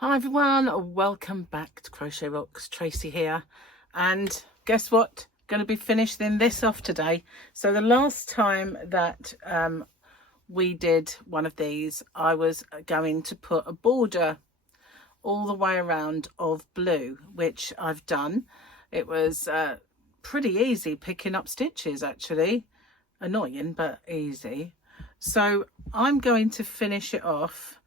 Hi everyone, welcome back to Crochet Rocks. Tracy here, and guess what? Going to be finishing this off today. So the last time that we did one of these, I was going to put a border all the way around of blue, which I've done. It was pretty easy picking up stitches, actually. Annoying, but easy. So I'm going to finish it off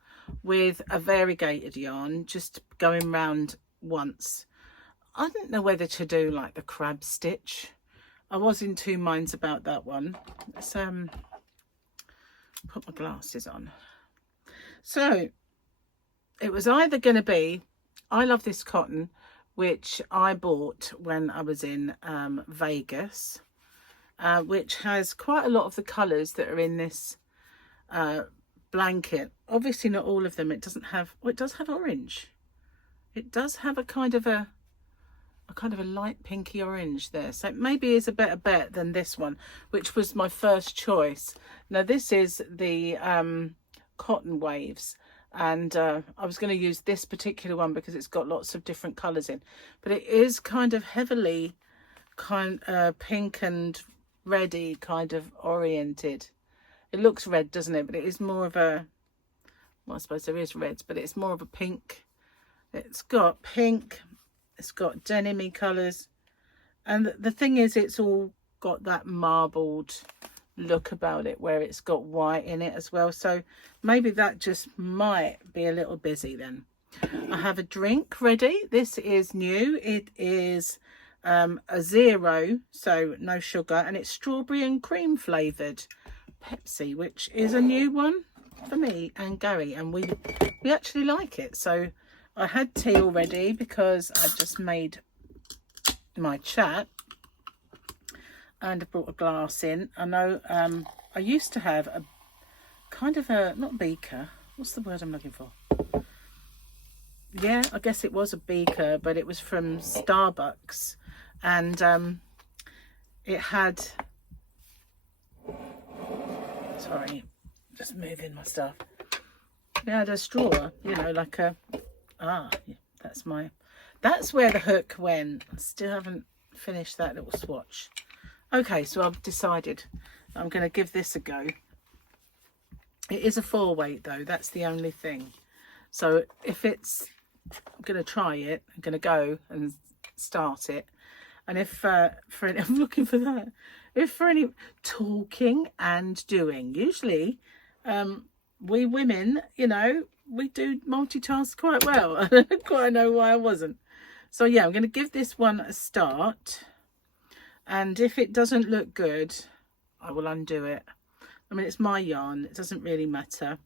with a variegated yarn, just going round once. I didn't know whether to do like the crab stitch. I was in two minds about that one. Let's put my glasses on. So it was either going to be, I love this cotton, which I bought when I was in Vegas, which has quite a lot of the colours that are in this blanket. Obviously not all of them. It doesn't have, well, it does have orange. It does have a kind of a light pinky orange there, so it maybe is a better bet than this one, which was my first choice. Now this is the cotton waves, and I was going to use this particular one because it's got lots of different colors in, but it is kind of heavily pink and reddy kind of oriented. It looks red, doesn't it? But it is more of a, well, I suppose there is reds, but it's more of a pink. It's got pink, it's got denim-y colours. And the thing is, it's all got that marbled look about it, where it's got white in it as well. So maybe that just might be a little busy then. I have a drink ready. This is new. It is a 0, so no sugar, and it's strawberry and cream flavoured Pepsi, which is a new one for me and Gary, and we actually like it. So I had tea already because I just made my chat, and I brought a glass in. I know I used to have a kind of a, not beaker, what's the word I'm looking for? Yeah, I guess it was a beaker, but it was from Starbucks, and it had, sorry, just moving my stuff. It had a straw, you know, like a, that's where the hook went. I still haven't finished that little swatch. Okay, so I've decided I'm going to give this a go. It is a 4 weight though, that's the only thing. So if it's, I'm going to try it, I'm going to go and start it. And if for any, I'm looking for that. If for any talking and doing, usually we women, you know, we do multitask quite well. I don't quite know why I wasn't. So yeah, I'm going to give this one a start. And if it doesn't look good, I will undo it. I mean, it's my yarn. It doesn't really matter.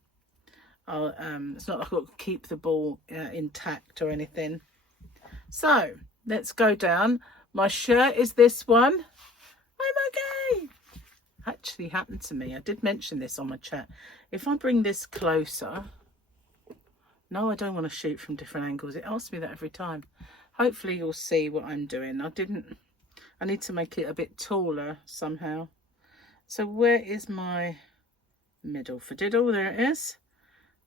It's not like I've got to keep the ball intact or anything. So let's go down. My shirt is this one. I'm okay. Actually happened to me. I did mention this on my chat. If I bring this closer, no, I don't want to shoot from different angles. It asks me that every time. Hopefully you'll see what I'm doing. I need to make it a bit taller somehow. So where is my middle for diddle? There it is.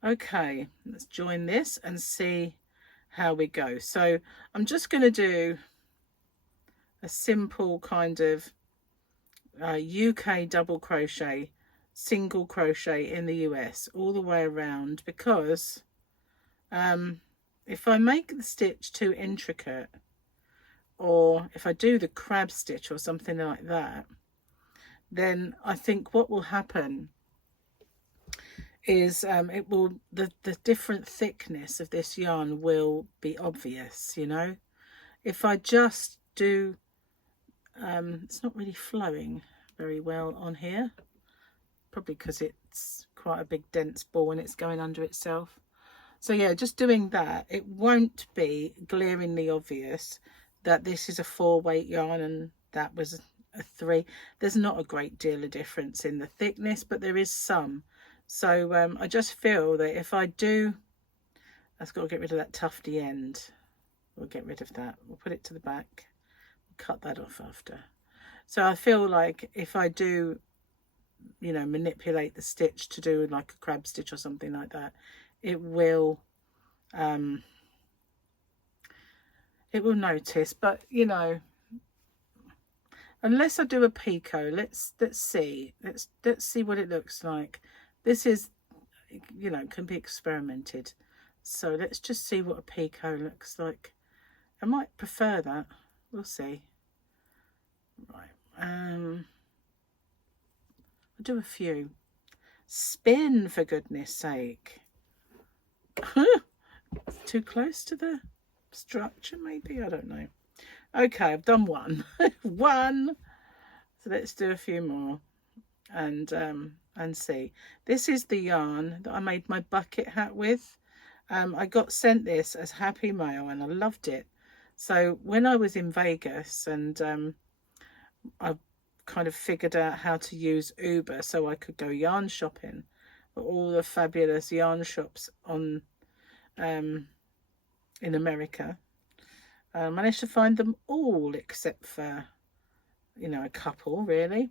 Okay, let's join this and see how we go. So I'm just going to do a simple kind of UK double crochet, single crochet in the US all the way around, because if I make the stitch too intricate, or if I do the crab stitch or something like that, then I think what will happen is it will, the different thickness of this yarn will be obvious, you know. If I just do, it's not really flowing very well on here, probably because it's quite a big dense ball and it's going under itself. So yeah, just doing that, it won't be glaringly obvious that this is a 4 weight yarn and that was a 3. There's not a great deal of difference in the thickness, but there is some. So I just feel that if I do, I've got to get rid of that tufty end. We'll get rid of that. We'll put it to the back. Cut that off after. So I feel like if I do, you know, manipulate the stitch to do like a crab stitch or something like that, it will it will notice. But you know, unless I do a picot, let's see what it looks like. This is, you know, can be experimented, so let's just see what a picot looks like. I might prefer that, we'll see. Right, I'll do a few. Spin, for goodness sake. Too close to the structure, maybe, I don't know. Okay, I've done one. One. So let's do a few more and see. This is the yarn that I made my bucket hat with. I got sent this as Happy Mail and I loved it. So when I was in Vegas and I kind of figured out how to use Uber so I could go yarn shopping at all the fabulous yarn shops on in America. I managed to find them all except for, you know, a couple really.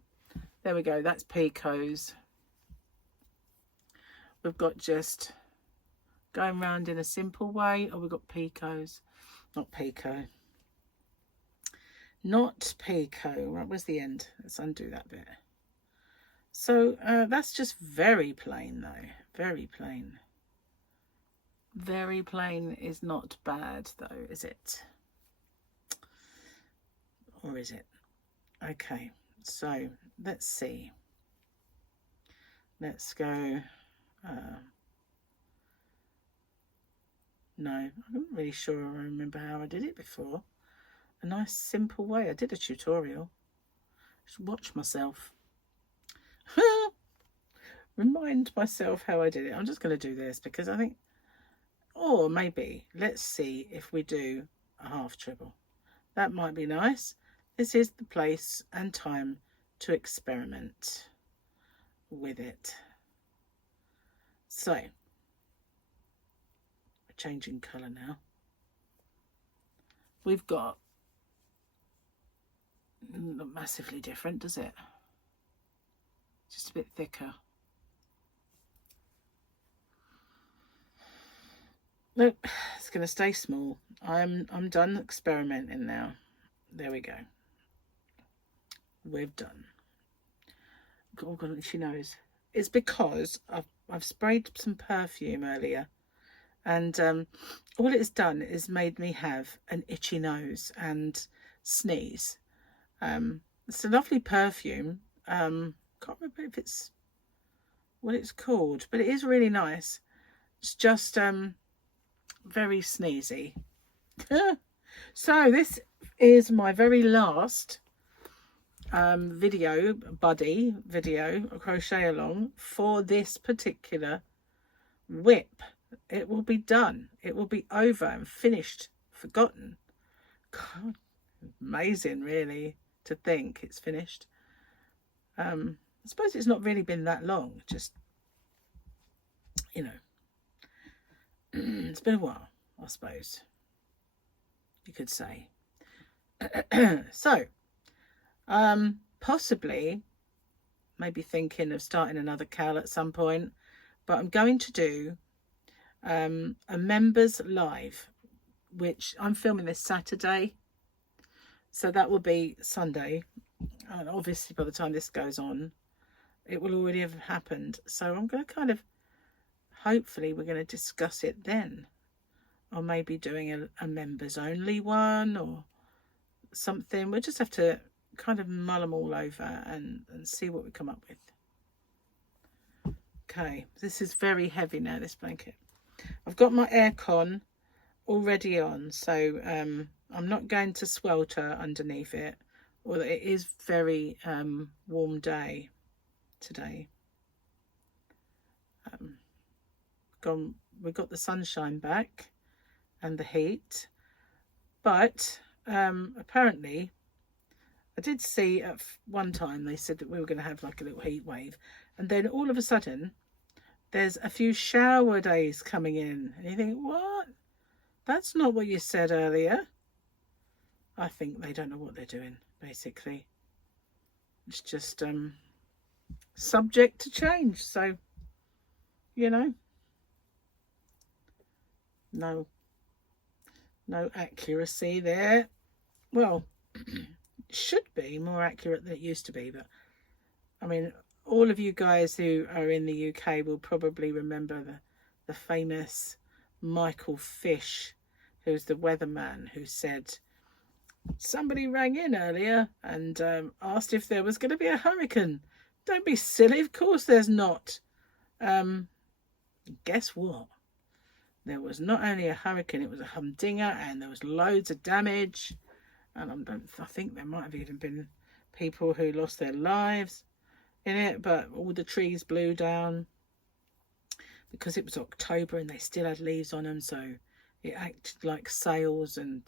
There we go, that's picots. We've got just going round in a simple way, or we've got picots. Not picot. Not picot. Right, where's the end? Let's undo that bit. So that's just very plain though. Very plain. Very plain is not bad though, is it? Or is it? Okay, so let's see. Let's go. No, I'm not really sure I remember how I did it before. A nice simple way. I did a tutorial. Just watch myself. Remind myself how I did it. I'm just going to do this because I think, or maybe let's see if we do a half treble. That might be nice. This is the place and time to experiment with it. So we're changing colour now. We've got, not massively different, does it? Just a bit thicker. Nope, it's going to stay small. I'm done experimenting now. There we go. We're done. Oh God, she knows. It's because I've sprayed some perfume earlier, and all it's done is made me have an itchy nose and sneeze. It's a lovely perfume. Can't remember if it's what it's called, but it is really nice. It's just very sneezy. So this is my very last buddy video, a crochet along for this particular whip. It will be done. It will be over and finished, forgotten. God, amazing really to think it's finished. I suppose it's not really been that long, just, you know, it's been a while, I suppose you could say. So possibly maybe thinking of starting another CAL at some point, but I'm going to do a members live, which I'm filming this Saturday, so that will be Sunday, and obviously by the time this goes on it will already have happened. So I'm going to kind of, hopefully we're going to discuss it then, or maybe doing a members only one or something. We'll just have to kind of mull them all over and see what we come up with. Okay, this is very heavy now, this blanket. I've got my aircon already on, so I'm not going to swelter underneath it, although it is very warm day today. We got the sunshine back and the heat, but apparently I did see at one time they said that we were going to have like a little heat wave, and then all of a sudden there's a few shower days coming in, and you think, what? That's not what you said earlier. I think they don't know what they're doing, basically. It's just subject to change, so, you know, No accuracy there. Well, it should be more accurate than it used to be, but I mean, all of you guys who are in the UK will probably remember the famous Michael Fish, who's the weatherman, who said somebody rang in earlier and asked if there was going to be a hurricane. Don't be silly, of course there's not. Guess what? There was not only a hurricane, it was a humdinger, and there was loads of damage. And I think there might have even been people who lost their lives in it, but all the trees blew down because it was October and they still had leaves on them, so it acted like sails, and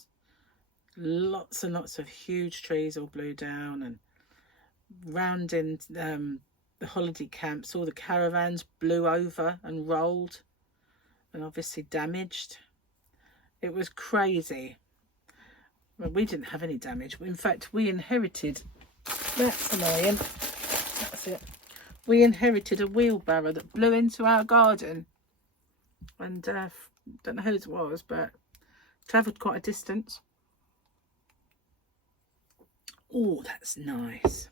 lots and lots of huge trees all blew down. And round in the holiday camps, all the caravans blew over and rolled and obviously damaged. It was crazy. Well, we didn't have any damage. In fact, we inherited, that's annoying, that's it, we inherited a wheelbarrow that blew into our garden, and don't know whose it was, but travelled quite a distance. Oh, that's nice.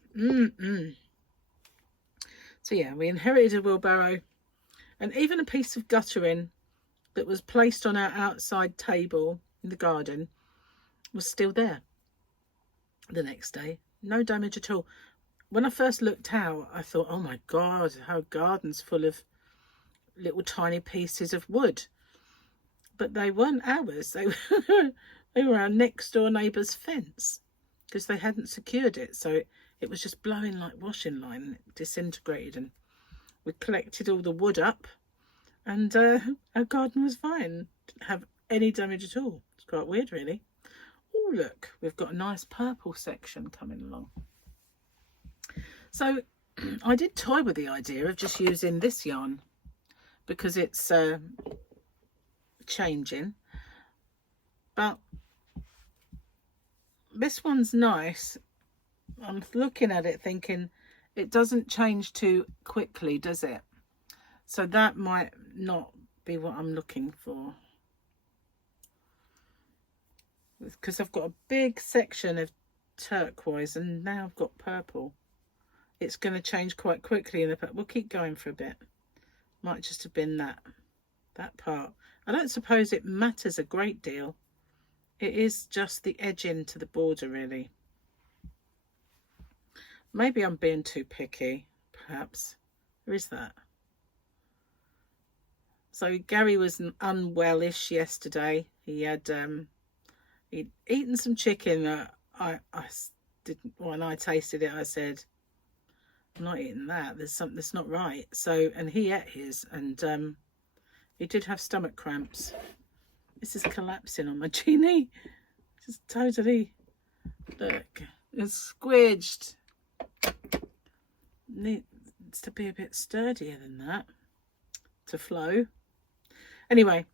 So yeah, we inherited a wheelbarrow, and even a piece of guttering that was placed on our outside table in the garden was still there the next day. No damage at all. When I first looked out, I thought, oh my God, our garden's full of little tiny pieces of wood. But they weren't ours. They were our next door neighbour's fence, because they hadn't secured it. So it was just blowing like washing line, and it disintegrated. And we collected all the wood up, and our garden was fine. Didn't have any damage at all. It's quite weird, really. Oh, look, we've got a nice purple section coming along. So I did toy with the idea of just using this yarn because it's changing. But this one's nice. I'm looking at it thinking it doesn't change too quickly, does it? So that might not be what I'm looking for, because I've got a big section of turquoise and now I've got purple. It's going to change quite quickly in the we'll keep going for a bit. Might just have been that part. I don't suppose it matters a great deal. It is just the edging to the border, really. Maybe I'm being too picky, perhaps. Or is that? So Gary was unwellish yesterday. He had he'd eaten some chicken that I didn't. When I tasted it, I said, I'm not eating that. There's something that's not right. So, and he ate his, and he did have stomach cramps. This is collapsing on my genie. Just totally, look, it's squidged. Needs to be a bit sturdier than that to flow. Anyway,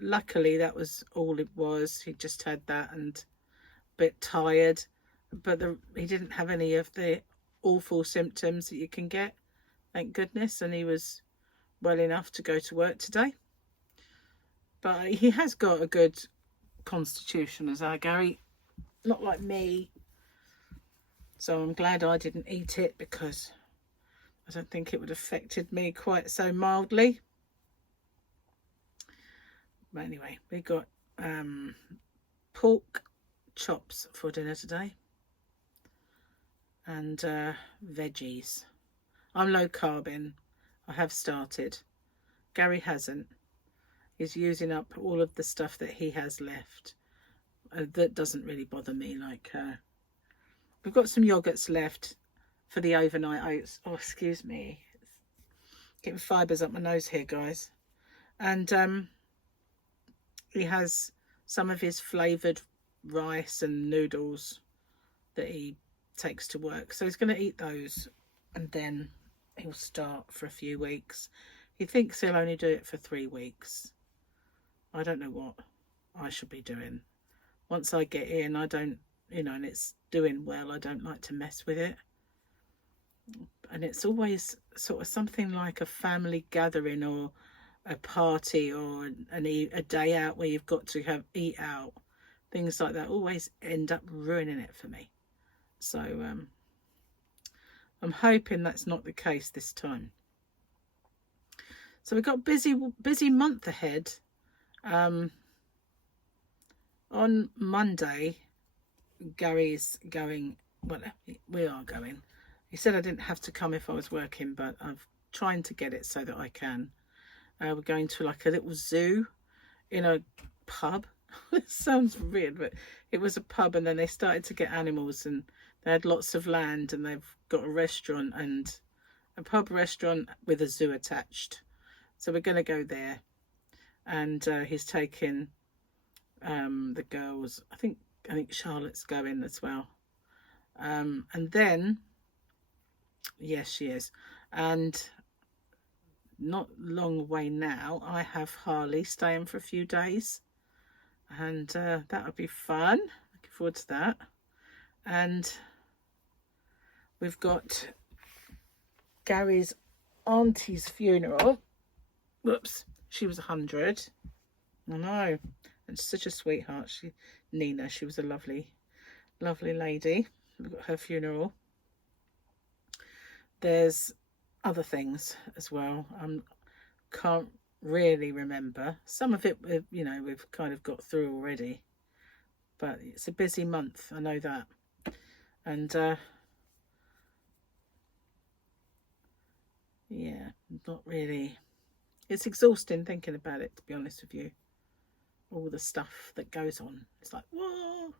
luckily that was all it was. He just had that and a bit tired, but he didn't have any of the awful symptoms that you can get, thank goodness, and he was well enough to go to work today. But he has got a good constitution, as our Gary, not like me. So I'm glad I didn't eat it, because I don't think it would have affected me quite so mildly. But anyway, we got pork chops for dinner today, and veggies. I'm low carbing. I have started. Gary hasn't. He's using up all of the stuff that he has left. That doesn't really bother me. Like we've got some yogurts left for the overnight oats. Oh, excuse me, getting fibres up my nose here, guys. And he has some of his flavoured rice and noodles that he takes to work, so he's going to eat those, and then he'll start for a few weeks. He thinks he'll only do it for 3 weeks. I don't know what I should be doing. Once I get in, I don't, and it's doing well, I don't like to mess with it. And it's always sort of something like a family gathering or a party or a day out where you've got to eat out, things like that always end up ruining it for me. So I'm hoping that's not the case this time. So we've got busy month ahead. On Monday, Gary's going. Well, we are going. He said I didn't have to come if I was working, but I'm trying to get it so that I can. We're going to like a little zoo in a pub. It sounds weird, but it was a pub, and then they started to get animals, and they had lots of land, and they've got a restaurant, and a pub restaurant with a zoo attached. So we're going to go there, and he's taking the girls. I think Charlotte's going as well. And then, yes, she is. And not long away now, I have Harley staying for a few days, and that would be fun. Looking forward to that. And we've got Gary's auntie's funeral. Whoops, she was 100. I know, and such a sweetheart. Nina, she was a lovely lady. We've got her funeral. There's other things as well. Can't really remember. Some of it, you know, we've kind of got through already. But it's a busy month, I know that. And yeah, not really. It's exhausting thinking about it, to be honest with you. All the stuff that goes on. It's like, whoa.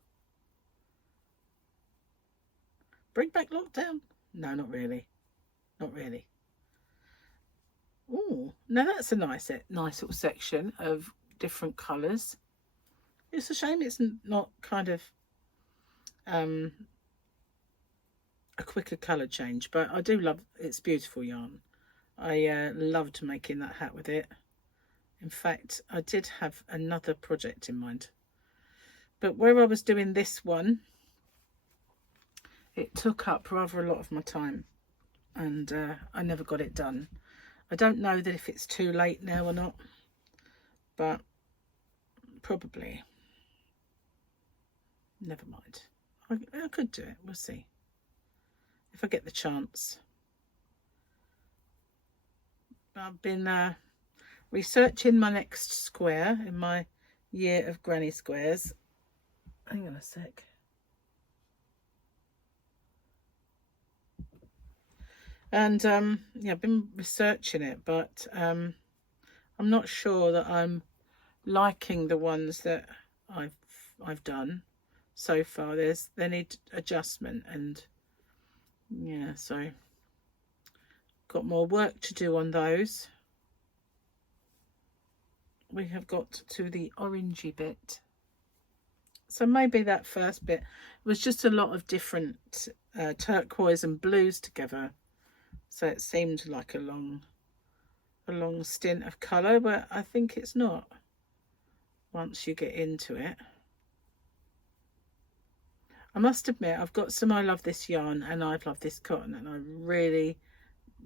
Bring back lockdown? No, not really. Not really. Oh, now that's a nice little section of different colours. It's a shame it's not kind of a quicker colour change, but I do love it's beautiful yarn. I loved making that hat with it. In fact, I did have another project in mind, but where I was doing this one, it took up rather a lot of my time, and I never got it done. I don't know that if it's too late now or not, but probably. Never mind. I could do it. We'll see if I get the chance. I've been researching my next square in my year of granny squares. Hang on a sec. And yeah, I've been researching it, but I'm not sure that I'm liking the ones that I've done so far. They need adjustment, and yeah, so got more work to do on those. We have got to the orangey bit, so maybe that first bit was just a lot of different turquoise and blues together, so it seemed like a long stint of colour, but I think it's not once you get into it. I must admit, I've got some I love this yarn, and I love this cotton, and I really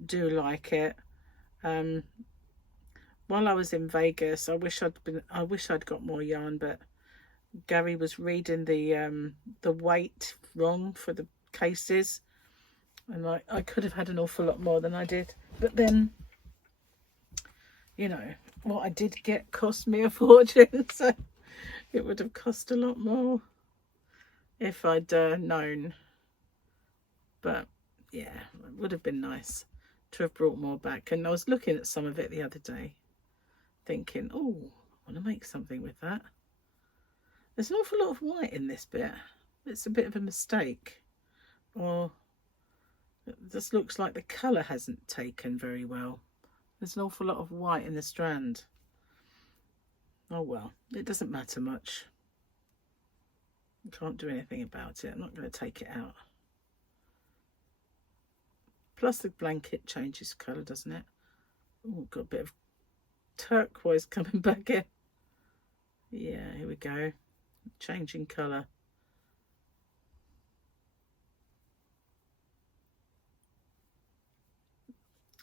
do like it. While I was in Vegas, I wish I'd got more yarn, but Gary was reading the weight wrong for the cases, and I could have had an awful lot more than I did. But then, you know, what I did get cost me a fortune, so it would have cost a lot more if I'd known. But yeah, it would have been nice to have brought more back. And I was looking at some of it the other day, thinking, oh, I want to make something with that. There's an awful lot of white in this bit. It's a bit of a mistake, or it just looks like the colour hasn't taken very well. There's an awful lot of white in the strand. Oh well, it doesn't matter much. I can't do anything about it. I'm not going to take it out. Plus the blanket changes colour, doesn't it? Oh, got a bit of turquoise coming back in. Yeah, here we go. Changing colour.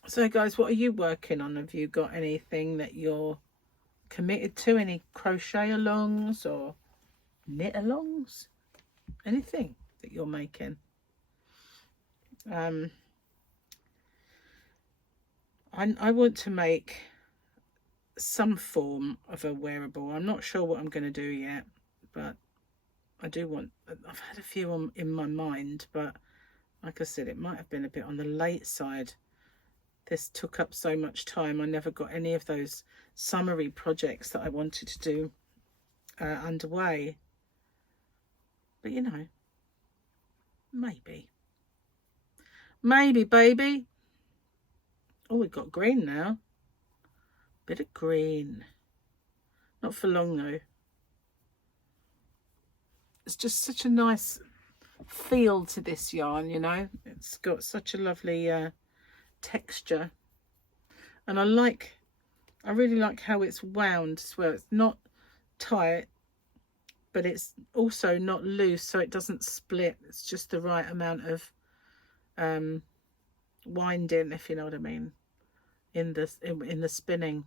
So guys, what are you working on? Have you got anything that you're committed to? Any crochet alongs or knit alongs? Anything that you're making? I want to make some form of a wearable. I'm not sure what I'm going to do yet, but I do want, I've had a few in my mind, but like I said, it might have been a bit on the late side. This took up so much time. I never got any of those summary projects that I wanted to do underway. But you know, maybe. Maybe, baby. Oh, we've got green now. Bit of green. Not for long though. It's just such a nice feel to this yarn, you know. It's got such a lovely texture, and I really like how it's wound as well. It's not tight, but it's also not loose, so it doesn't split. It's just the right amount of winding, if you know what I mean, in the spinning.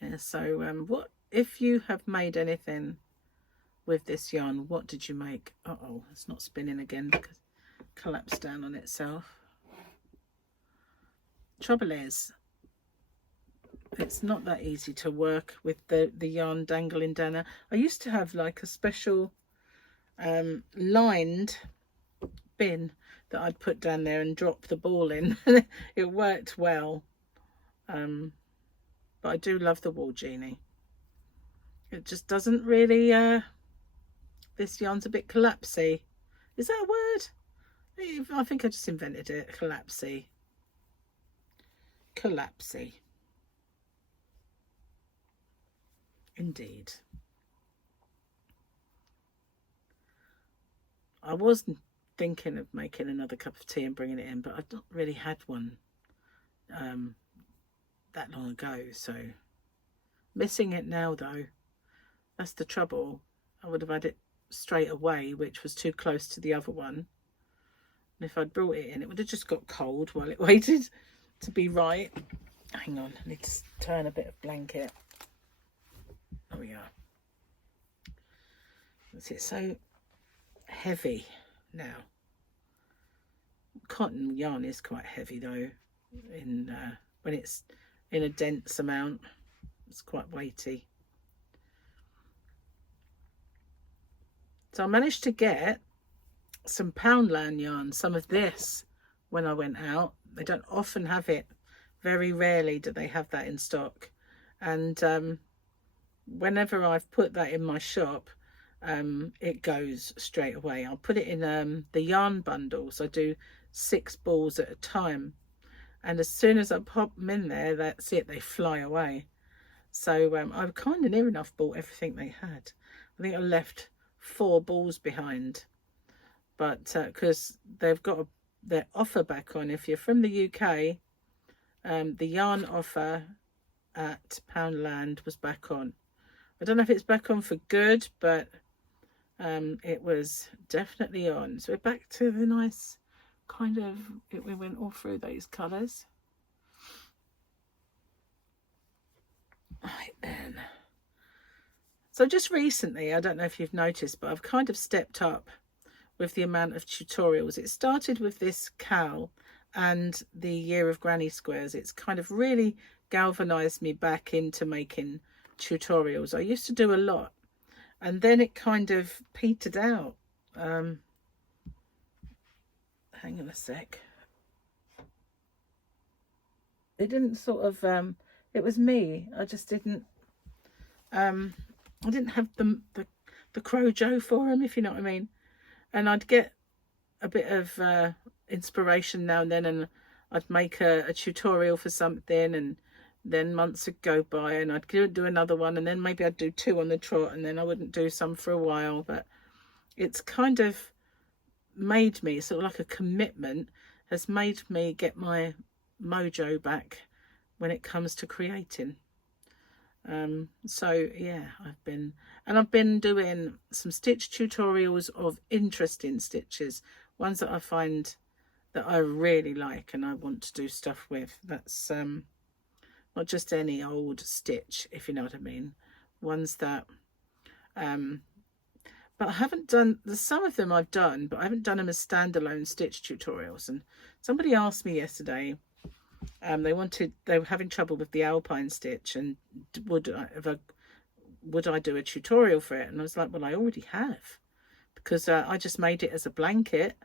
Yeah, so what if you have made anything with this yarn? What did you make? Uh-oh, it's not spinning again because it collapsed down on itself. Trouble is, it's not that easy to work with the yarn dangling down there. I used to have like a special lined bin that I'd put down there and drop the ball in. It worked well, but I do love the Wool Genie. It just doesn't really this yarn's a bit collapsy. Is that a word? I think I just invented it. Collapsy. Indeed. I wasn't thinking of making another cup of tea and bringing it in, but I've not really had one that long ago, so missing it now though. That's the trouble. I would have had it straight away, which was too close to the other one, and if I'd brought it in, it would have just got cold while it waited to be right. Hang on, I need to turn a bit of blanket. Oh yeah, it's so heavy now. Cotton yarn is quite heavy though, when it's in a dense amount. It's quite weighty. So I managed to get some Poundland yarn, some of this, when I went out. They don't often have it. Very rarely do they have that in stock. And whenever I've put that in my shop, it goes straight away. I'll put it in the yarn bundles. I do 6 balls at a time. And as soon as I pop them in there, that's it. They fly away. So I've kind of near enough bought everything they had. I think I left 4 balls behind, but because they've got their offer back on. If you're from the UK, the yarn offer at Poundland was back on. I don't know if it's back on for good, but it was definitely on. So we're back to the nice kind of, we went all through those colours. Right then. So just recently, I don't know if you've noticed, but I've kind of stepped up with the amount of tutorials. It started with this CAL and the Year of Granny Squares. It's kind of really galvanized me back into making tutorials. I used to do a lot, and then it kind of petered out. Hang on a sec. It didn't sort of, it was me. I just didn't, I didn't have the Crojo for him, if you know what I mean. And I'd get a bit of inspiration now and then, and I'd make a tutorial for something, and then months would go by and I'd do another one, and then maybe I'd do 2 on the trot, and then I wouldn't do some for a while. But it's kind of made me, sort of like a commitment, has made me get my mojo back when it comes to creating. So yeah, I've been doing some stitch tutorials of interesting stitches, ones that I find that I really like and I want to do stuff with. That's not just any old stitch, if you know what I mean. Ones that but I haven't done, there's some of them I've done, but I haven't done them as standalone stitch tutorials. And somebody asked me yesterday, they were having trouble with the alpine stitch, and would I do a tutorial for it? And I was like, well, I already have, because I just made it as a blanket,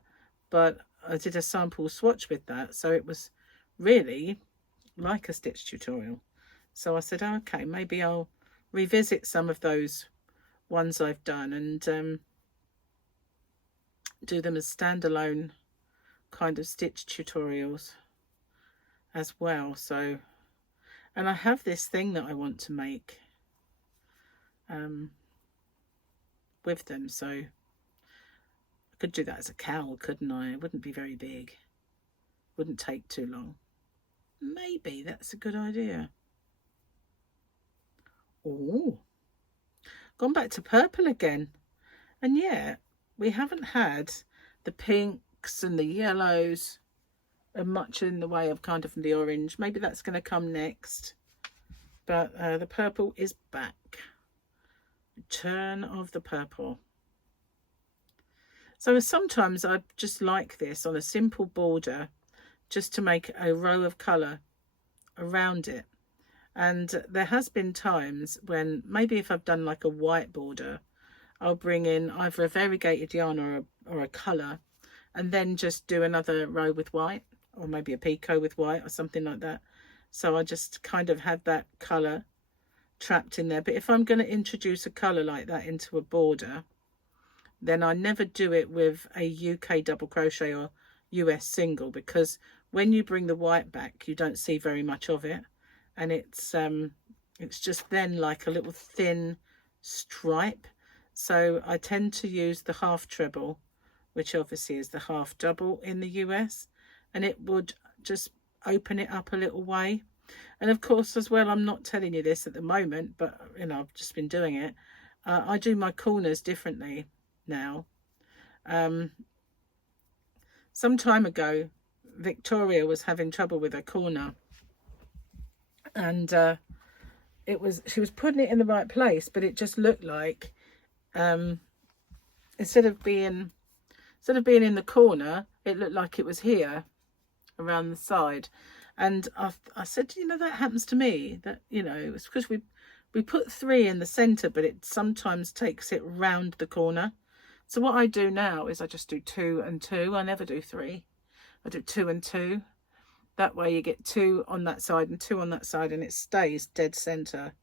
but I did a sample swatch with that, so it was really like a stitch tutorial. So I said, oh, okay, maybe I'll revisit some of those ones I've done and do them as standalone kind of stitch tutorials as well. So, and I have this thing that I want to make with them, so I could do that as a cowl, couldn't I? It wouldn't be very big, wouldn't take too long. Maybe that's a good idea. Oh, gone back to purple again, and yeah, we haven't had the pinks and the yellows and much in the way of kind of the orange. Maybe that's going to come next, but the purple is back. Return of the purple. So sometimes I just like this on a simple border, just to make a row of colour around it. And there has been times when maybe if I've done like a white border, I'll bring in either a variegated yarn or a colour, and then just do another row with white, or maybe a picot with white or something like that. So I just kind of had that colour trapped in there. But if I'm going to introduce a colour like that into a border, then I never do it with a UK double crochet or US single, because when you bring the white back, you don't see very much of it. And it's just then like a little thin stripe. So I tend to use the half treble, which obviously is the half double in the US, and it would just open it up a little way. And of course, as well, I'm not telling you this at the moment, but you know, I've just been doing it. I do my corners differently now. Some time ago, Victoria was having trouble with her corner, and she was putting it in the right place, but it just looked like instead of being in the corner, it looked like it was here around the side. And I said, you know, that happens to me, that, you know, it's because we put 3 in the center, but it sometimes takes it round the corner. So what I do now is I just do 2 and 2. I never do 3. I do 2 and 2. That way you get 2 on that side and 2 on that side, and it stays dead center.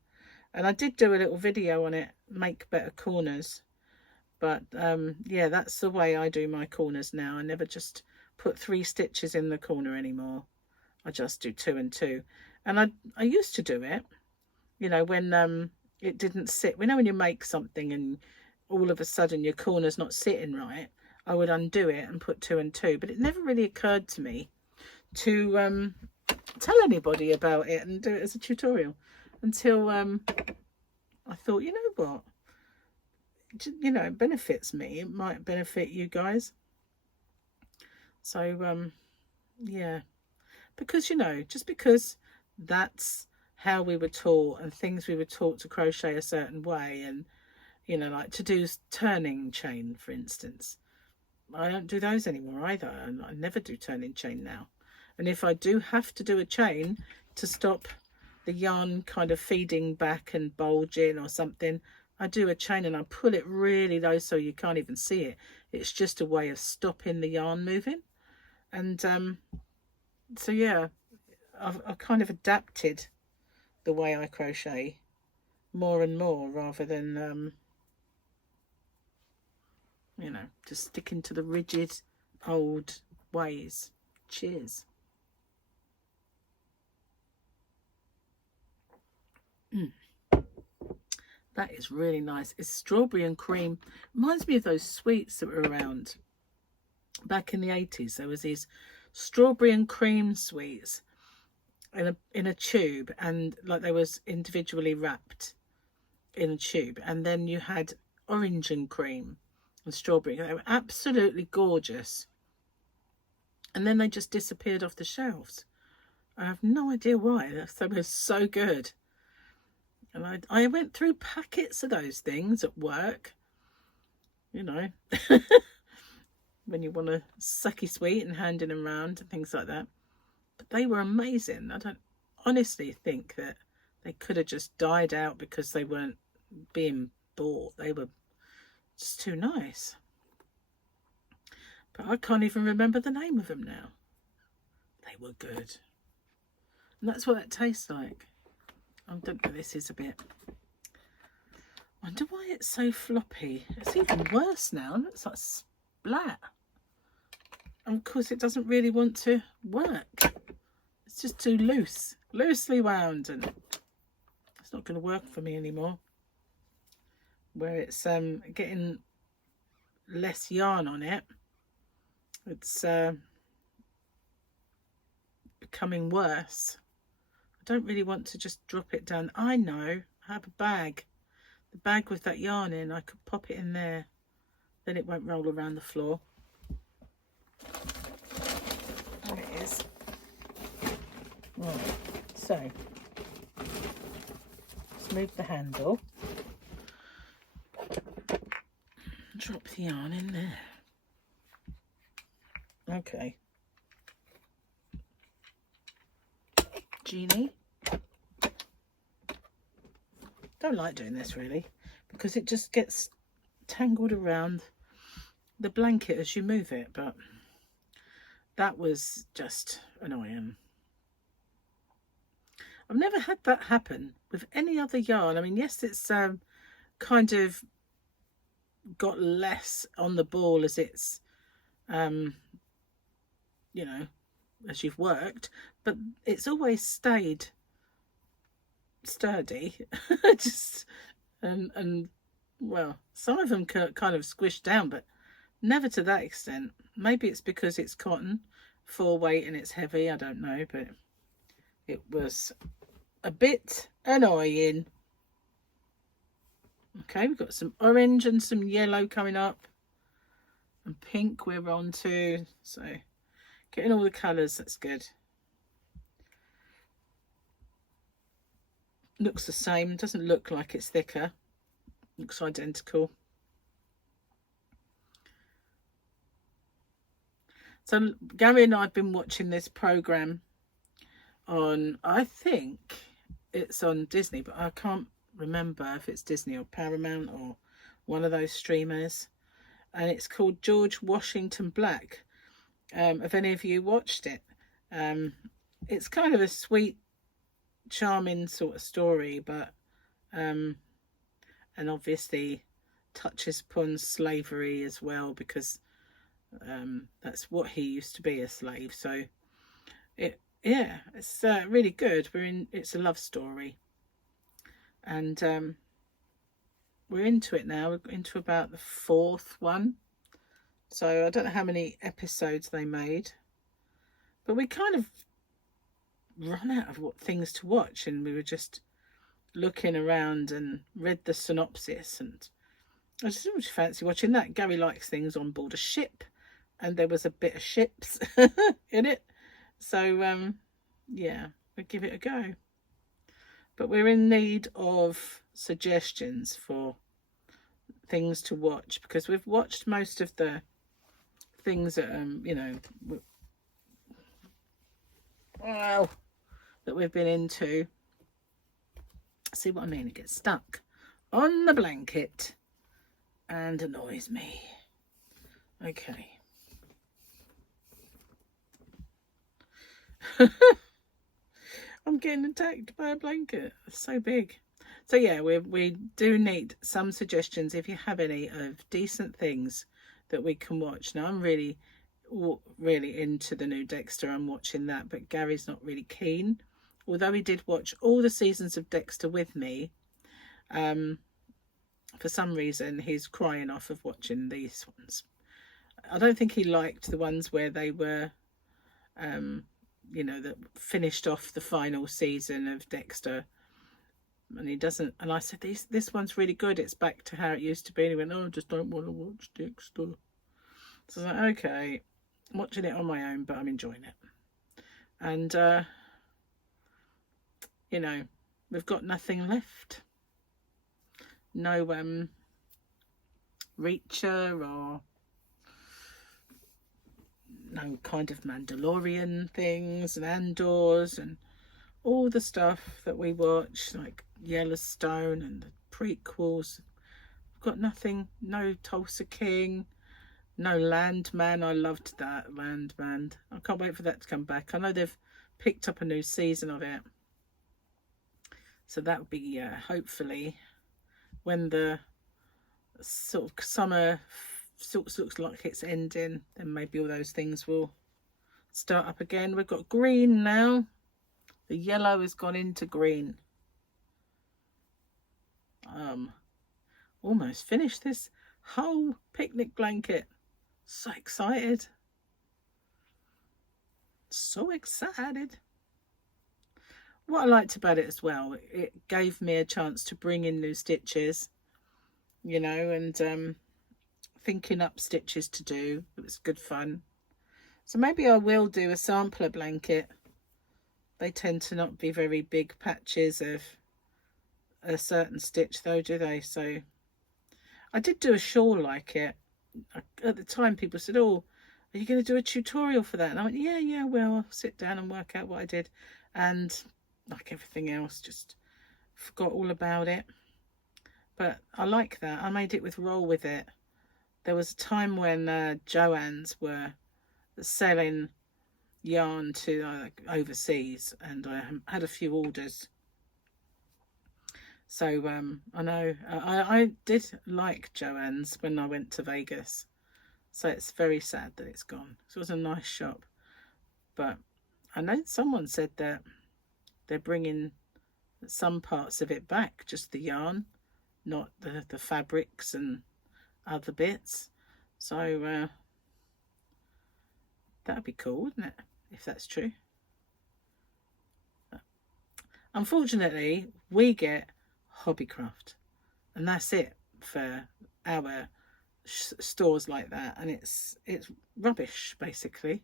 And I did do a little video on it, make better corners. But yeah, that's the way I do my corners now. I never just put 3 stitches in the corner anymore. I just do 2 and 2. And I used to do it, you know, when it didn't sit. We know when you make something and all of a sudden your corner's not sitting right, I would undo it and put 2 and 2. But it never really occurred to me to tell anybody about it and do it as a tutorial until I thought, you know what, you know, it benefits me, it might benefit you guys. So yeah, because, you know, just because that's how we were taught and things we were taught to crochet a certain way, and, you know, like to do turning chain, for instance, I don't do those anymore either, and I never do turning chain now. And if I do have to do a chain to stop the yarn kind of feeding back and bulging or something, I do a chain and I pull it really low so you can't even see it. It's just a way of stopping the yarn moving. And so yeah, I've kind of adapted the way I crochet more and more, rather than you know, just sticking to the rigid old ways. Cheers. That is really nice. It's strawberry and cream. Reminds me of those sweets that were around back in the 80s. There was these strawberry and cream sweets in a tube, and like they was individually wrapped in a tube, and then you had orange and cream and strawberry. They were absolutely gorgeous. and then they just disappeared off the shelves. I have no idea why. They were so good. And I went through packets of those things at work, you know, when you want a sucky sweet and handing them around and things like that. But they were amazing. I don't honestly think that they could have just died out because they weren't being bought. They were just too nice. But I can't even remember the name of them now. They were good. And that's what that tastes like. I don't know, this is a bit... I wonder why it's so floppy. It's even worse now. It looks like splat. And of course it doesn't really want to work. It's just too loose. Loosely wound, and it's not going to work for me anymore. Where it's getting less yarn on it, it's becoming worse. I don't really want to just drop it down. I know, I have a bag. The bag with that yarn in, I could pop it in there. Then it won't roll around the floor. There it is. Right, so, let's move the handle. Drop the yarn in there. Okay. Genie. Don't like doing this really, because it just gets tangled around the blanket as you move it, but that was just annoying. I've never had that happen with any other yarn. I mean, yes, it's kind of got less on the ball as it's you know, as you've worked, but it's always stayed sturdy. Just and well, some of them kind of squished down, but never to that extent. Maybe it's because it's cotton, 4-weight, and it's heavy, I don't know, but it was a bit annoying. Okay, we've got some orange and some yellow coming up, and pink we're on to, so getting all the colours, that's good. Looks the same, doesn't look like it's thicker, looks identical. So Gary and I have been watching this programme on, I think it's on Disney, but I can't remember if it's Disney or Paramount or one of those streamers, and it's called George Washington Black. Have any of you watched it? It's kind of a sweet, charming sort of story, but and obviously touches upon slavery as well, because that's what he used to be, a slave. So yeah, it's really good. It's a love story, and we're into it now. We're into about the 4th one, so I don't know how many episodes they made, but we kind of run out of things to watch, and we were just looking around and read the synopsis, and I just fancy watching that. Gary likes things on board a ship, and there was a bit of ships in it, so yeah, we'll give it a go. But we're in need of suggestions for things to watch, because we've watched most of the things that you know, well, that we've been into. See what I mean? It gets stuck on the blanket and annoys me. Okay. I'm getting attacked by a blanket. It's so big. So yeah, we do need some suggestions if you have any of decent things that we can watch. Now I'm really into the new Dexter. I'm watching that, but Gary's not really keen, although he did watch all the seasons of Dexter with me. For some reason he's crying off of watching these ones. I don't think he liked the ones where they were you know, that finished off the final season of Dexter, and he doesn't. And I said, this one's really good, it's back to how it used to be, and he went, oh, I just don't want to watch Dexter. So I was like, okay. watching it on my own, but I'm enjoying it. And you know, we've got nothing left. No Reacher or no kind of Mandalorian things and Andors and all the stuff that we watch, like Yellowstone and the prequels. We've got nothing. No Tulsa King, no Landman. I loved that, Landman. I can't wait for that to come back. I know they've picked up a new season of it, so that will be hopefully when the sort of summer sort of looks like it's ending, then maybe all those things will start up again. We've got green now. The yellow has gone into green. Almost finished this whole picnic blanket. So excited. So excited. What I liked about it as well, it gave me a chance to bring in new stitches, you know, and thinking up stitches to do. It was good fun. So maybe I will do a sampler blanket. They tend to not be very big patches of a certain stitch though, do they? So I did do a shawl like it. At the time people said, oh, are you going to do a tutorial for that? And I went, yeah, well, I'll sit down and work out what I did. And like everything else, just forgot all about it. But I like that. I made it with Roll With It. There was a time when Joann's were selling yarn to overseas, and I had a few orders. So I know I did like Joann's when I went to Vegas. So it's very sad that it's gone. So it was a nice shop. But I know someone said that they're bringing some parts of it back, just the yarn, not the fabrics and other bits. So that'd be cool, wouldn't it, if that's true? Unfortunately, we get Hobbycraft, and that's it for our stores like that, and it's rubbish basically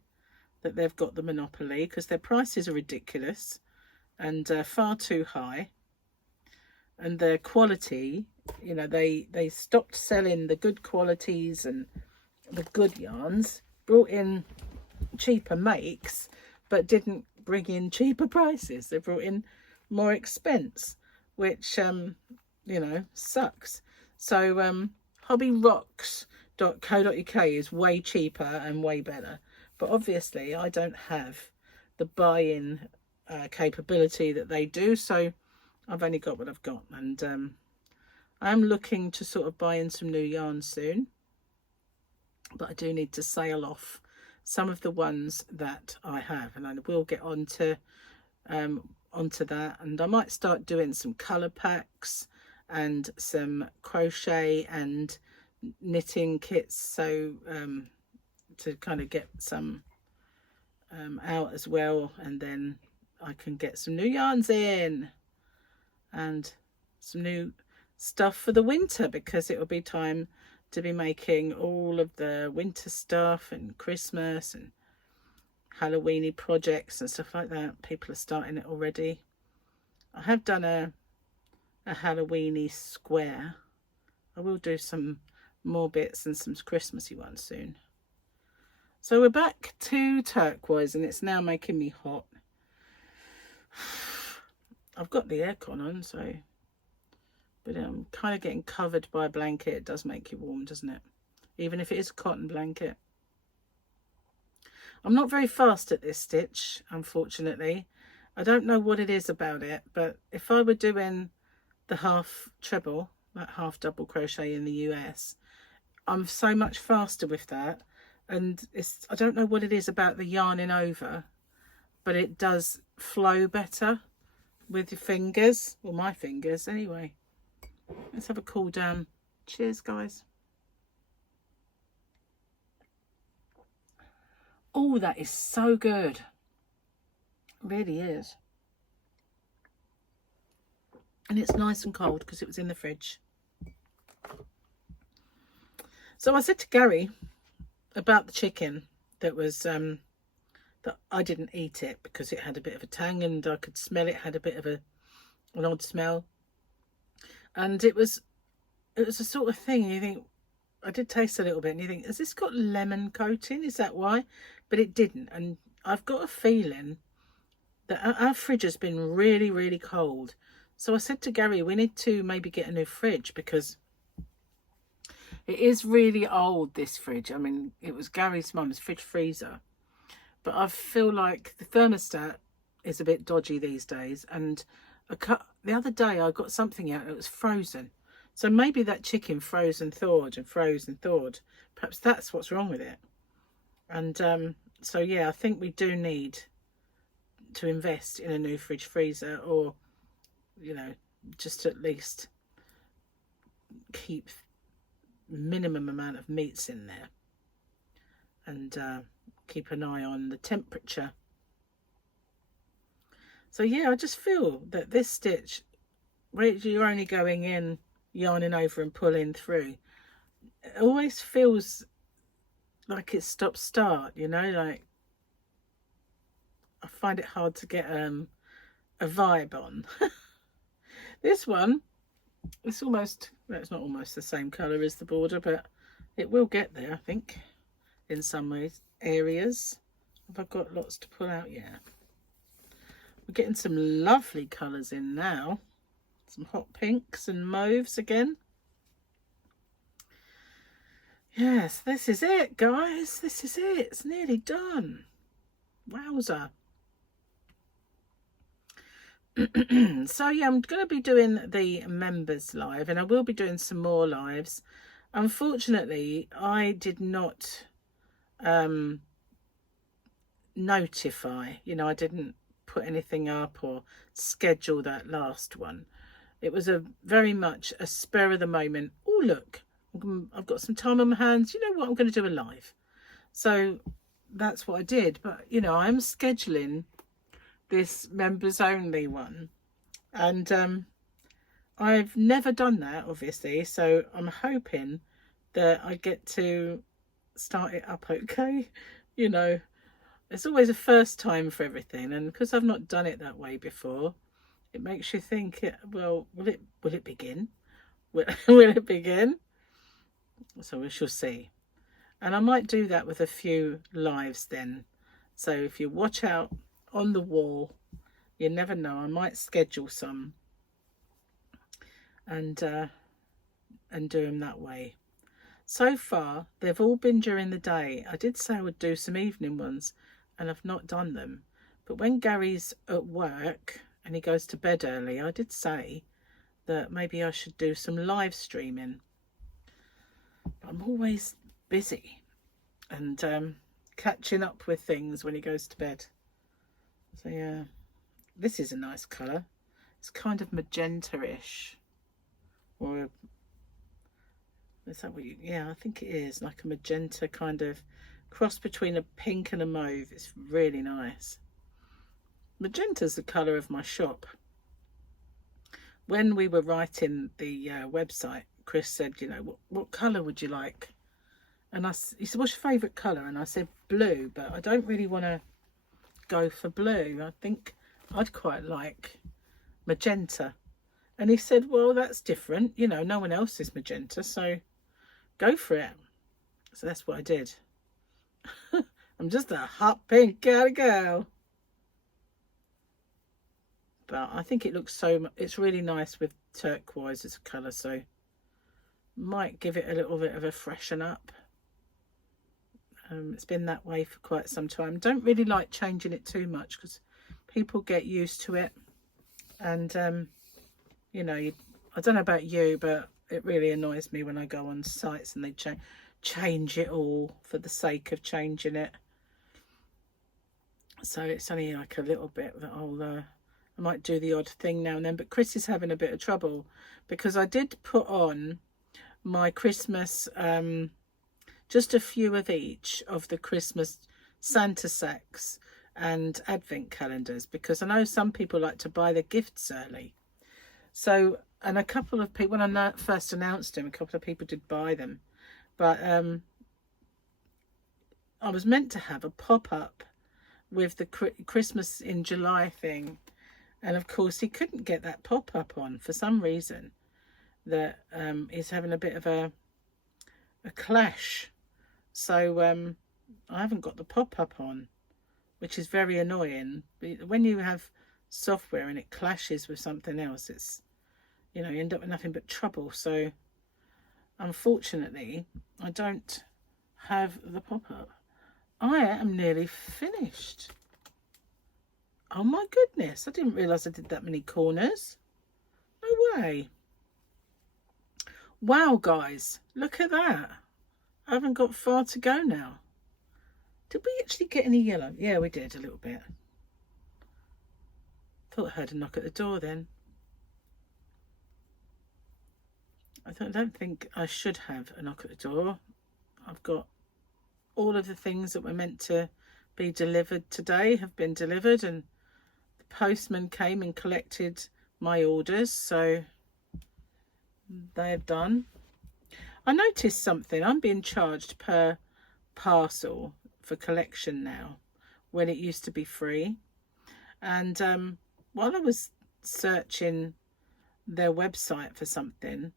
that they've got the monopoly, because their prices are ridiculous and far too high, and their quality, you know, they stopped selling the good qualities and the good yarns, brought in cheaper makes but didn't bring in cheaper prices. They brought in more expense, which you know, sucks. So hobbyrocks.co.uk is way cheaper and way better, but obviously I don't have the buy-in capability that they do, so I've only got what I've got. And I'm looking to sort of buy in some new yarn soon, but I do need to sale off some of the ones that I have, and I will get onto that. And I might start doing some colour packs and some crochet and knitting kits, so to kind of get some out as well, and then I can get some new yarns in and some new stuff for the winter, because it will be time to be making all of the winter stuff and Christmas and Halloweeny projects and stuff like that. People are starting it already. I have done a Halloweeny square. I will do some more bits and some Christmassy ones soon. So we're back to turquoise, and it's now making me hot. I've got the aircon on, so, but I'm kind of getting covered by a blanket. It does make you warm, doesn't it? Even if it is a cotton blanket. I'm not very fast at this stitch, unfortunately. I don't know what it is about it, but if I were doing the half treble, that half double crochet in the US, I'm so much faster with that. And I don't know what it is about the yarning over, but it does flow better with your fingers, or my fingers anyway. Let's have a cool down. Cheers, guys. Oh, that is so good. It really is. And it's nice and cold because it was in the fridge. So I said to Gary about the chicken that was that I didn't eat it because it had a bit of a tang and I could smell it had a bit of an odd smell. And it was a sort of thing you think, I did taste a little bit and you think, has this got lemon coating? Is that why? But it didn't. And I've got a feeling that our fridge has been really, really cold. So I said to Gary, we need to maybe get a new fridge because it is really old, this fridge. I mean, it was Gary's mum's fridge freezer. But I feel like the thermostat is a bit dodgy these days. And the other day I got something out that was frozen. So maybe that chicken froze and thawed and froze and thawed. Perhaps that's what's wrong with it. And so, yeah, I think we do need to invest in a new fridge freezer, or, you know, just at least keep minimum amount of meats in there. And keep an eye on the temperature. So, yeah, I just feel that this stitch, where you're only going in, yarning over and pulling through, it always feels like it's stop start, you know, like I find it hard to get a vibe on. This one, it's almost, well, it's not almost the same colour as the border, but it will get there, I think, in some areas. Have I got lots to pull out yet? We're getting some lovely colours in now. Some hot pinks and mauves again. Yes, this is it, guys. This is it. It's nearly done. Wowza. So, yeah, I'm going to be doing the members live, and I will be doing some more lives. Unfortunately, I did not notify. You know, I didn't put anything up or schedule that last one. It was a very much a spur of the moment. Oh, look, I've got some time on my hands. You know what? I'm going to do a live. So that's what I did. But, you know, I'm scheduling this members only one. And I've never done that, obviously. So I'm hoping that I get to start it up okay. You know, it's always a first time for everything. And because I've not done it that way before, it makes you think, well, will it begin? Will it begin? So we shall see. And I might do that with a few lives then. So if you watch out on the wall, you never know. I might schedule some and do them that way. So far, they've all been during the day. I did say I would do some evening ones, and I've not done them. But when Gary's at work and he goes to bed early, I did say that maybe I should do some live streaming. But I'm always busy and catching up with things when he goes to bed. So yeah, this is a nice colour. It's kind of magenta-ish. Or is that what you, yeah, I think it is like a magenta kind of cross between a pink and a mauve. It's really nice. Magenta's the colour of my shop. When we were writing the website, Chris said, you know, what colour would you like? And he said, what's your favourite colour? And I said blue, but I don't really want to go for blue. I think I'd quite like magenta. And he said, well, that's different. You know, no one else is magenta, so go for it. So that's what I did. I'm just a hot pink kind of girl. But I think it looks it's really nice with turquoise as a colour, so might give it a little bit of a freshen up. It's been that way for quite some time. Don't really like changing it too much because people get used to it. And, you know, I don't know about you, but it really annoys me when I go on sites and they change it all for the sake of changing it. So it's only like a little bit that I might do the odd thing now and then. But Chris is having a bit of trouble because I did put on my Christmas, just a few of each of the Christmas Santa sacks and advent calendars, because I know some people like to buy their gifts early. So, and a couple of people, when I first announced them, a couple of people did buy them. But I was meant to have a pop-up with the Christmas in July thing, and of course he couldn't get that pop-up on for some reason. That is having a bit of a clash, so I haven't got the pop-up on, which is very annoying. When you have software and it clashes with something else, it's, you know, you end up with nothing but trouble. So unfortunately I don't have the pop-up. I am nearly finished. Oh my goodness, I didn't realise I did that many corners. No way. Wow guys, look at that. I haven't got far to go now. Did we actually get any yellow? Yeah, we did a little bit. Thought I heard a knock at the door then. I don't think I should have a knock at the door. I've got all of the things that were meant to be delivered today have been delivered, and the postman came and collected my orders, so they have done. I noticed something. I'm being charged per parcel for collection now, when it used to be free. And while I was searching their website for something,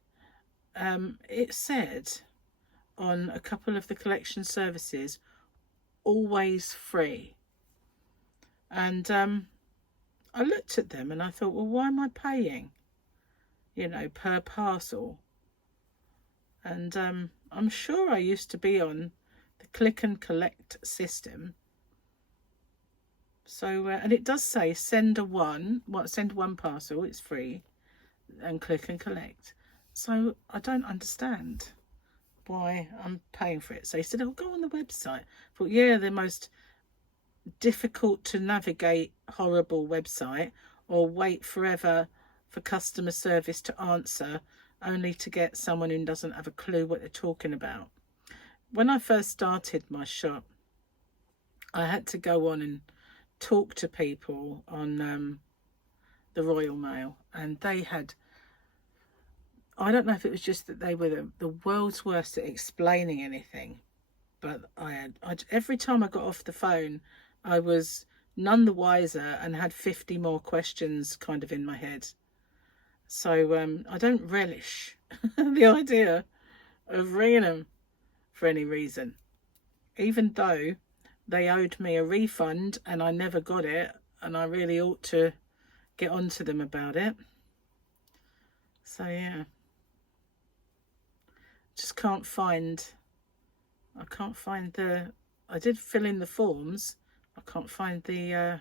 it said on a couple of the collection services, always free. And I looked at them and I thought, well, why am I paying, you know, per parcel? And I'm sure I used to be on the click and collect system. So and it does say send one parcel, it's free, and click and collect. So I don't understand why I'm paying for it. So he said, oh, go on the website. I thought, yeah, the most difficult to navigate, horrible website, or wait forever for customer service to answer, only to get someone who doesn't have a clue what they're talking about. When I first started my shop, I had to go on and talk to people on the Royal Mail, and they had, I don't know if it was just that they were the world's worst at explaining anything, but every time I got off the phone, I was none the wiser and had 50 more questions kind of in my head. So I don't relish the idea of ringing them for any reason, even though they owed me a refund and I never got it, and I really ought to get on to them about it. So yeah, just can't find, I did fill in the forms, I can't find the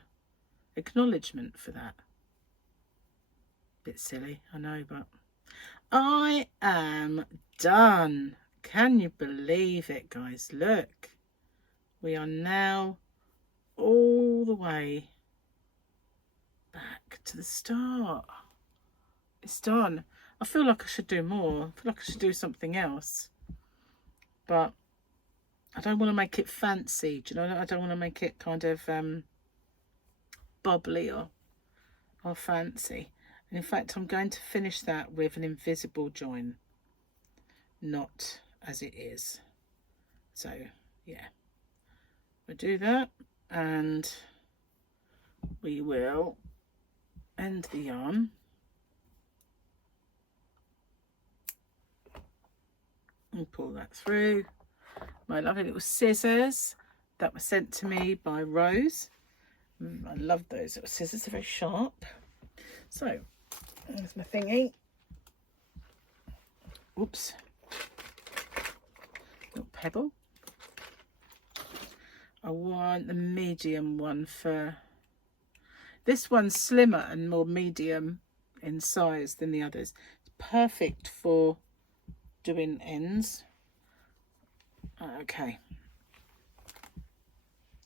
acknowledgement for that. Bit silly, I know, but I am done. Can you believe it, guys? Look, we are now all the way back to the start. It's done. I feel like I should do more. I feel like I should do something else, but I don't want to make it fancy. Do you know? I don't want to make it kind of bubbly or fancy. And in fact, I'm going to finish that with an invisible join, not as it is. So yeah, we'll do that, and we will end the yarn. And pull that through. My lovely little scissors that were sent to me by Rose. I love those little scissors, they're very sharp. So there's my thingy. Oops. Little pebble. I want the medium one for this one's slimmer and more medium in size than the others. It's perfect for doing ends. Okay.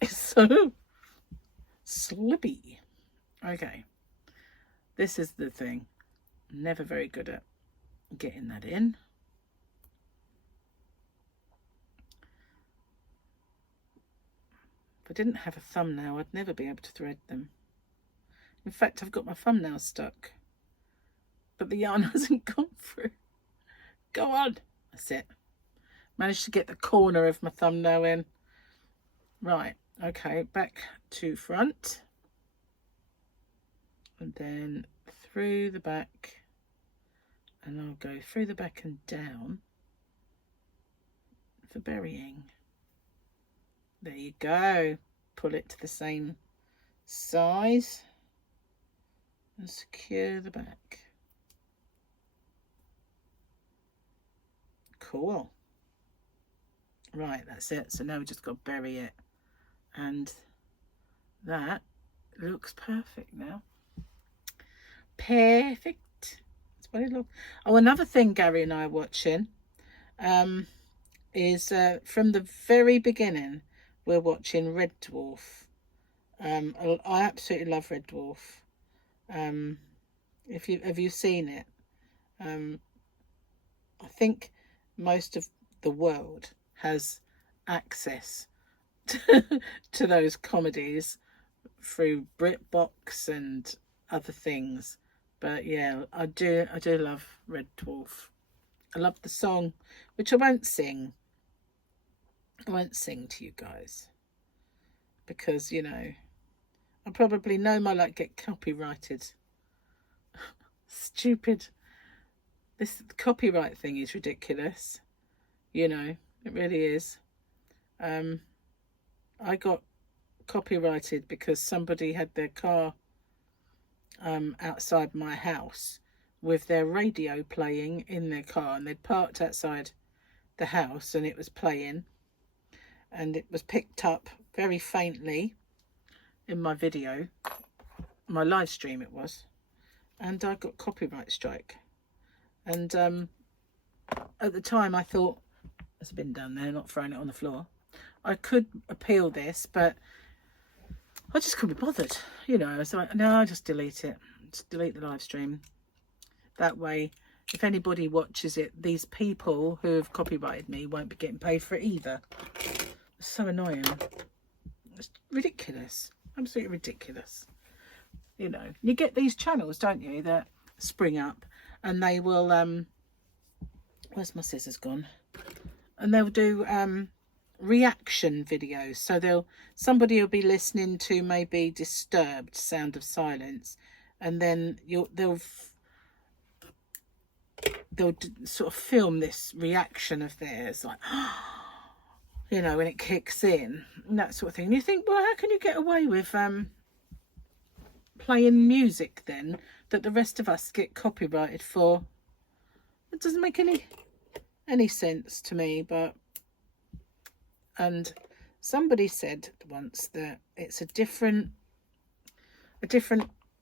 It's so slippy. Okay. This is the thing. I'm never very good at getting that in. If I didn't have a thumbnail, I'd never be able to thread them. In fact, I've got my thumbnail stuck, but the yarn hasn't gone through. Go on. That's it. Managed to get the corner of my thumbnail in. Right, okay, back to front, and then through the back, and I'll go through the back and down for burying. There you go. Pull it to the same size and secure the back. Cool. Right, that's it. So now we just got to bury it, and that looks perfect now. Perfect. That's what it looks. Oh, another thing Gary and I are watching is from the very beginning. We're watching Red Dwarf. I absolutely love Red Dwarf. Have you seen it? I think most of the world has access to those comedies through BritBox and other things. But yeah, I do love Red Dwarf. I love the song, which I won't sing. I won't sing to you guys because, you know, I probably might get copyrighted. Stupid. This copyright thing is ridiculous. You know, it really is. I got copyrighted because somebody had their car outside my house with their radio playing in their car, and they'd parked outside the house and it was playing, and it was picked up very faintly in my video, my live stream it was, and I got copyright strike. And at the time I thought, it's been done there, not throwing it on the floor. I could appeal this, but I just couldn't be bothered, you know. So no, I just delete it. Just delete the live stream. That way, if anybody watches it, these people who have copyrighted me won't be getting paid for it either. It's so annoying. It's ridiculous. Absolutely ridiculous. You know, you get these channels, don't you, that spring up, and they will where's my scissors gone? And they'll do reaction videos. So somebody will be listening to maybe Disturbed, Sound of Silence, and then they'll sort of film this reaction of theirs, like, you know, when it kicks in and that sort of thing. And you think, well, how can you get away with playing music then that the rest of us get copyrighted for? It doesn't make any sense to me. But and somebody said once that it's a different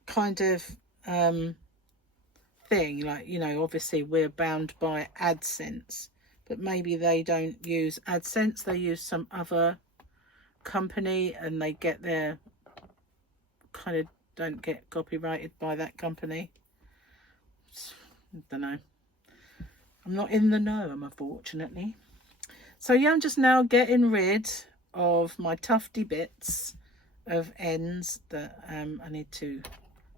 kind of thing. Like, you know, obviously we're bound by AdSense, but maybe they don't use AdSense, they use some other company, and they get their kind of don't get copyrighted by that company. I don't know. I'm not in the know, unfortunately. So yeah, I'm just now getting rid of my tufty bits of ends that I need to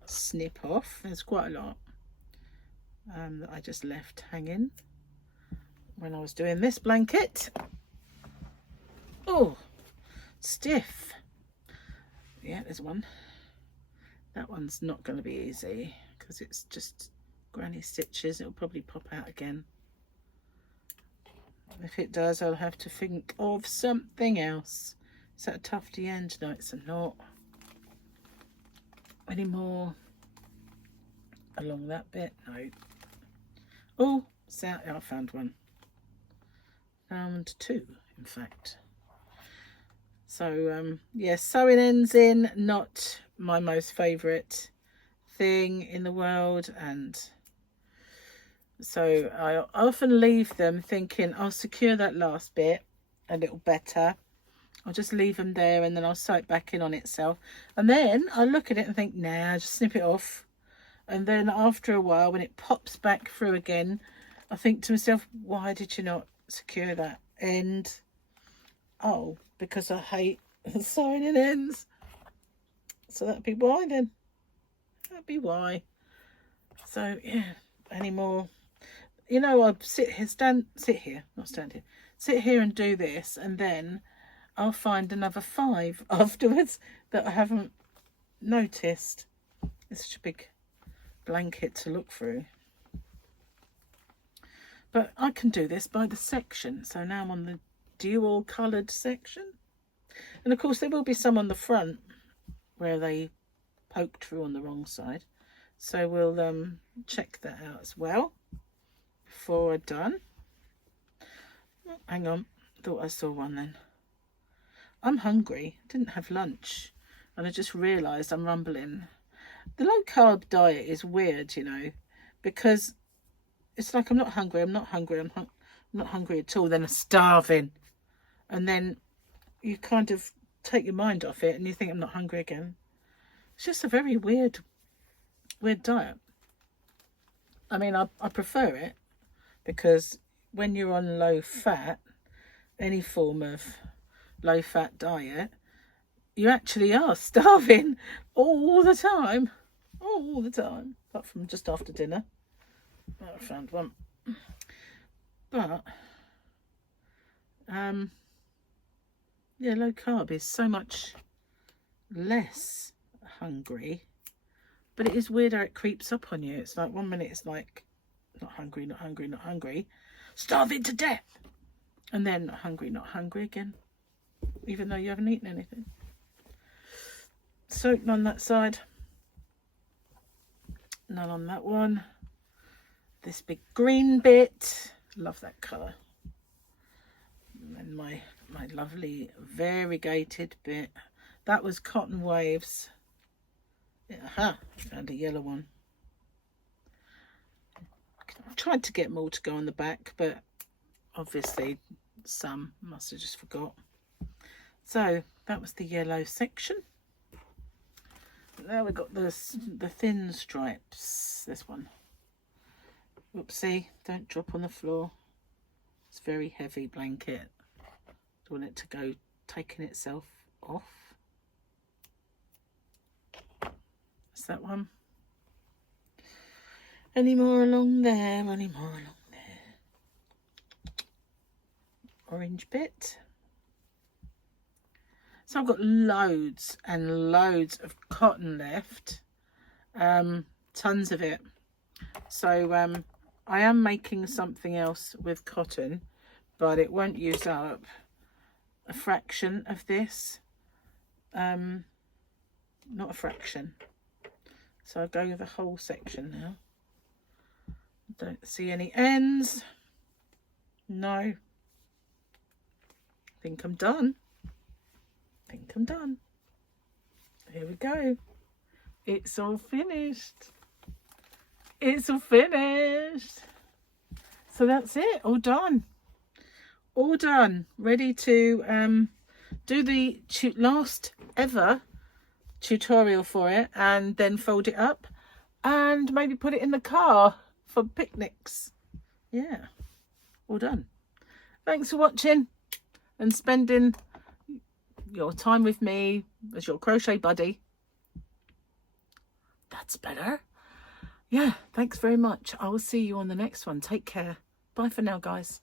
snip off. There's quite a lot that I just left hanging when I was doing this blanket. Oh, stiff. Yeah, there's one. That one's not going to be easy because it's just granny stitches. It'll probably pop out again. If it does, I'll have to think of something else. Is that a tufty end? No, it's not. Any more along that bit? No. Oh, I found one. Found two, in fact. So, yeah, sewing ends in, not my most favourite thing in the world. And so I often leave them thinking I'll secure that last bit a little better. I'll just leave them there and then I'll sew it back in on itself. And then I look at it and think, nah, just snip it off. And then after a while, when it pops back through again, I think to myself, why did you not secure that end? Oh, because I hate sewing in ends. So that'd be why then. That'd be why. So yeah, any more? You know, I'll sit here and do this, and then I'll find another 5 afterwards that I haven't noticed. It's such a big blanket to look through. But I can do this by the section. So now I'm on the dual coloured section. And of course there will be some on the front where they poked through on the wrong side. So we'll check that out as well before we're done. Oh, hang on, thought I saw one then. I'm hungry, didn't have lunch, and I just realised I'm rumbling. The low carb diet is weird, you know, because it's like I'm not hungry, I'm not hungry at all, then I'm starving. And then you kind of take your mind off it and you think I'm not hungry again. It's just a very weird diet. I mean, I prefer it because when you're on low fat, any form of low fat diet, you actually are starving all the time, apart from just after dinner. Oh, I found one. But yeah, low carb is so much less hungry, but it is weird how it creeps up on you. It's like 1 minute it's like not hungry, not hungry, not hungry, starving to death, and then not hungry again, even though you haven't eaten anything. So none on that side, none on that one. This big green bit, love that colour. And my lovely variegated bit, that was Cotton Waves. Aha, found a yellow one. I tried to get more to go on the back, but obviously some must have just forgot. So that was the yellow section. Now we've got the thin stripes. This one. Oopsie, don't drop on the floor. It's a very heavy blanket. Don't want it to go taking itself off. That's that one. Any more along there? Any more along there? Orange bit. So I've got loads and loads of cotton left. Tons of it. So I am making something else with cotton, but it won't use up a fraction of this. Not a fraction. So I'll go with the whole section now. Don't see any ends. No. I think I'm done. Here we go. It's all finished. It's all finished. So that's it. All done. All done. Ready to do the last ever tutorial for it, and then fold it up and maybe put it in the car for picnics. Yeah. All done. Thanks for watching and spending your time with me as your crochet buddy. That's better. Yeah, thanks very much. I will see you on the next one. Take care. Bye for now, guys.